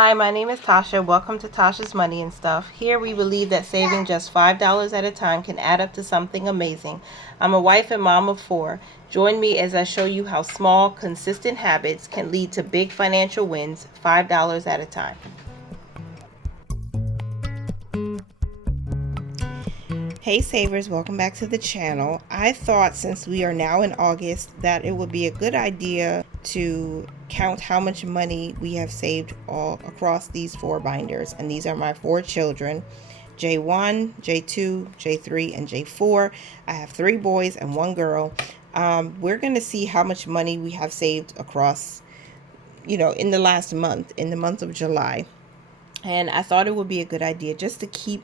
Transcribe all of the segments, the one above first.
Hi, my name is Tasha. Welcome to Tasha's Money and Stuff. Here we believe that saving just $5 at a time can add up to something amazing. I'm a wife and mom of four. Join me as I show you how small, consistent habits can lead to big financial wins, $5 at a time. Hey savers, welcome back to the channel. I thought since we are now in August that it would be a good idea to count how much money we have saved all across these four binders. And these are my four children, J1, J2, J3, and J4. I have three boys and one girl. We're going to see how much money we have saved across, in the last month, in the month of July. And I thought it would be a good idea just to keep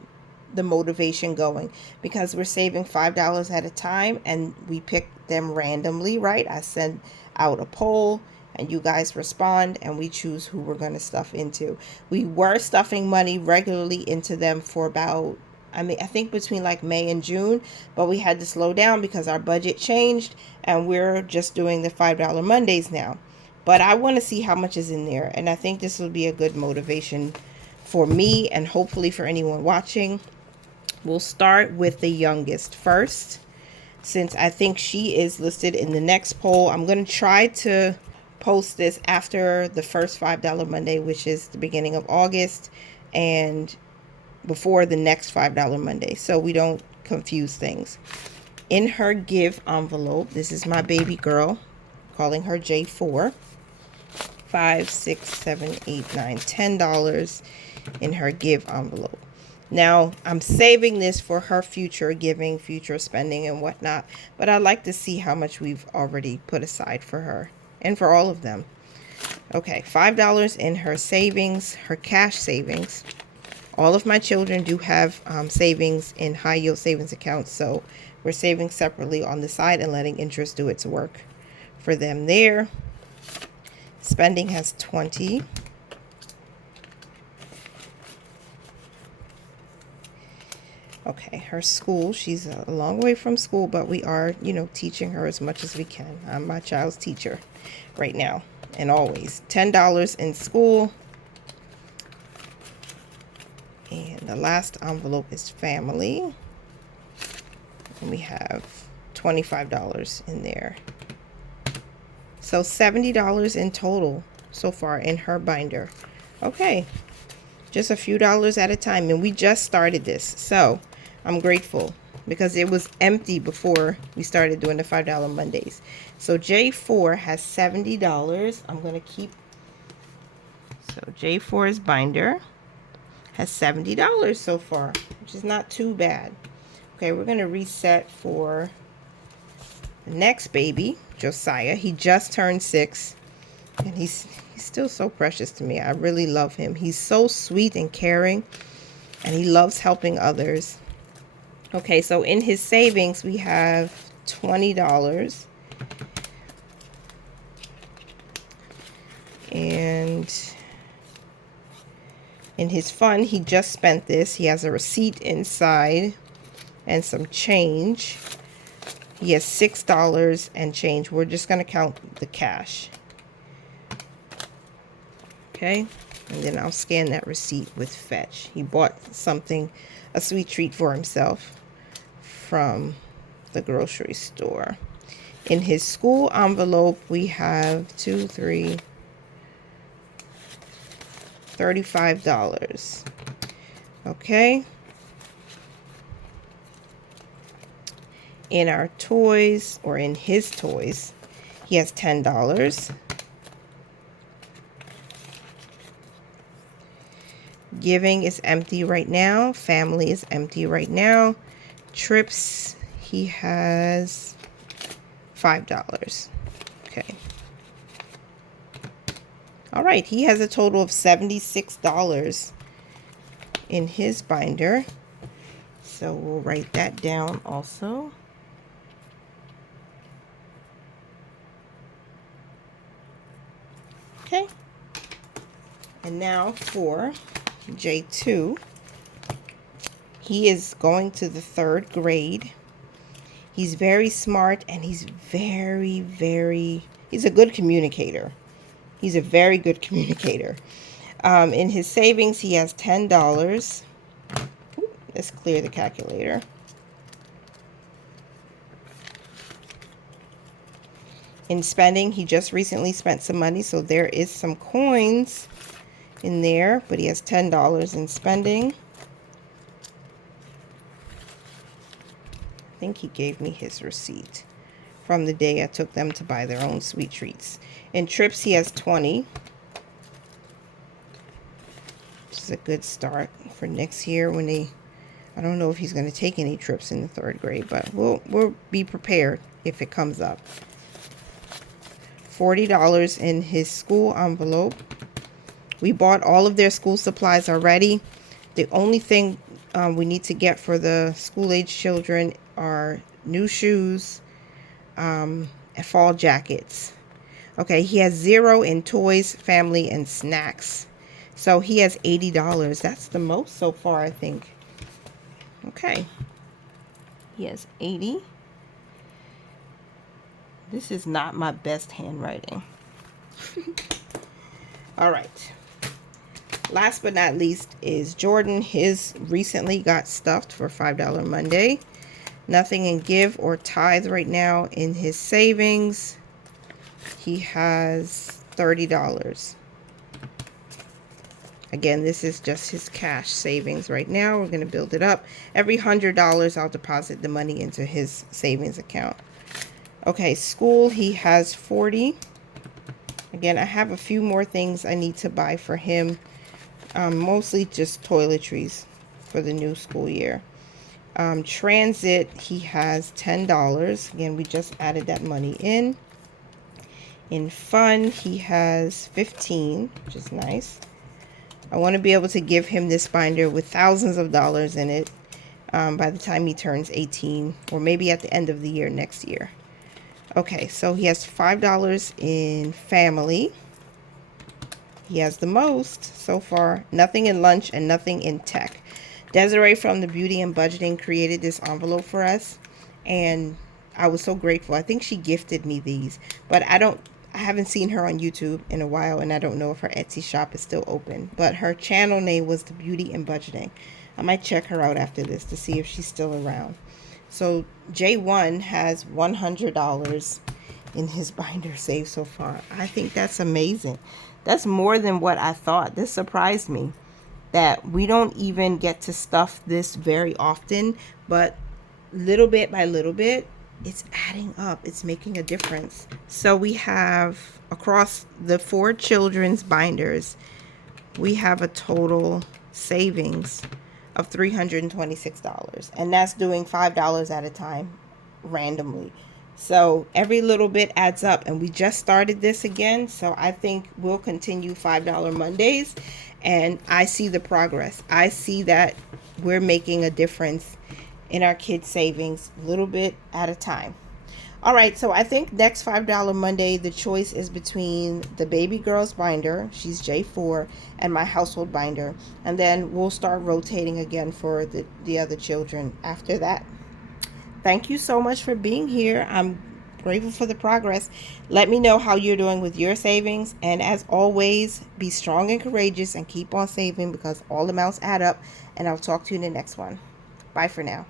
the motivation going, because we're saving $5 at a time and we pick them randomly, right? I send out a poll and you guys respond and we choose who we're going to stuff into. We were stuffing money regularly into them for about, I think between like May and June, but we had to slow down because our budget changed and we're just doing the $5 Mondays now. But I want to see how much is in there, and I think this will be a good motivation for me and hopefully for anyone watching. We'll start with the youngest first, since I think she is listed in the next poll. I'm going to try to post this after the first $5 Monday, which is the beginning of August, and before the next $5 Monday, so we don't confuse things. In her give envelope, this is my baby girl, calling her J4. $5, $6, $7, $8, $9, $10 in her give envelope. Now, I'm saving this for her future giving, future spending, and whatnot, but I'd like to see how much we've already put aside for her and for all of them. Okay, $5 in her savings, her cash savings. All of my children do have savings in high yield savings accounts, so we're saving separately on the side and letting interest do its work for them there. Spending has 20. Okay, her school, she's a long way from school, but we are, teaching her as much as we can. I'm my child's teacher right now and always. $10 in school. And the last envelope is family. And we have $25 in there. So $70 in total so far in her binder. Okay, just a few dollars at a time, and we just started this, so I'm grateful because it was empty before we started doing the $5 Mondays. So J4 has $70. I'm gonna keep, so J4's binder has $70 so far, which is not too bad. Okay, we're gonna reset for the next baby, Josiah. He just turned 6, and he's still so precious to me. I really love him. He's so sweet and caring, and he loves helping others. Okay, so in his savings, we have $20. And in his fund, he just spent this. He has a receipt inside and some change. He has $6 and change. We're just going to count the cash. Okay, and then I'll scan that receipt with Fetch. He bought something, a sweet treat for himself from the grocery store. In his school envelope, we have $35. Okay. In our toys, or in his toys, he has $10. Giving is empty right now. Family is empty right now. Trips, he has $5. Okay. All right, he has a total of $76 in his binder. So we'll write that down also. Okay. And now for J2, he is going to the 3rd grade. He's very smart, and he's he's a good communicator. He's a very good communicator. In his savings, he has $10. Let's clear the calculator. In spending, he just recently spent some money, so there is some coins in there, but he has $10 in spending. I think he gave me his receipt from the day I took them to buy their own sweet treats. In trips, he has 20, which is a good start for next year when I don't know if he's going to take any trips in the 3rd grade, but we'll be prepared if it comes up. $40 in his school envelope. We bought all of their school supplies already. The only thing we need to get for the school-age children are new shoes and fall jackets. Okay, he has 0 in toys, family, and snacks. So he has $80. That's the most so far, I think. Okay. He has 80. This is not my best handwriting. All right. Last but not least is Jordan. His recently got stuffed for $5 Monday. Nothing in give or tithe right now in his savings. He has $30. Again, this is just his cash savings right now. We're going to build it up. Every $100, I'll deposit the money into his savings account. Okay, school, he has 40. Again, I have a few more things I need to buy for him. Mostly just toiletries for the new school year. Transit, he has $10. Again, we just added that money in. In fun, he has 15, which is nice. I want to be able to give him this binder with thousands of dollars in it by the time he turns 18, or maybe at the end of the year next year. Okay, so he has $5 in family. He has the most so far. Nothing in lunch and nothing in tech. Desiree from the Beauty and Budgeting created this envelope for us, and I was so grateful. I think she gifted me these, but I haven't seen her on YouTube in a while, and I don't know if her Etsy shop is still open, but her channel name was the Beauty and Budgeting. I might check her out after this to see if she's still around. So J1 has $100 in his binder saved so far. I think that's amazing. That's more than what I thought. This surprised me that we don't even get to stuff this very often, but little bit by little bit, it's adding up. It's making a difference. So we have, across the 4 children's binders, we have a total savings of $326, and that's doing $5 at a time randomly. So every little bit adds up, and we just started this again, so I think we'll continue $5 Mondays, and I see the progress. I see that we're making a difference in our kids' savings a little bit at a time. All right, so I think next $5 Monday, the choice is between the baby girl's binder, she's J4, and my household binder. And then we'll start rotating again for the other children after that. Thank you so much for being here. I'm grateful for the progress. Let me know how you're doing with your savings. And as always, be strong and courageous and keep on saving because all amounts add up. And I'll talk to you in the next one. Bye for now.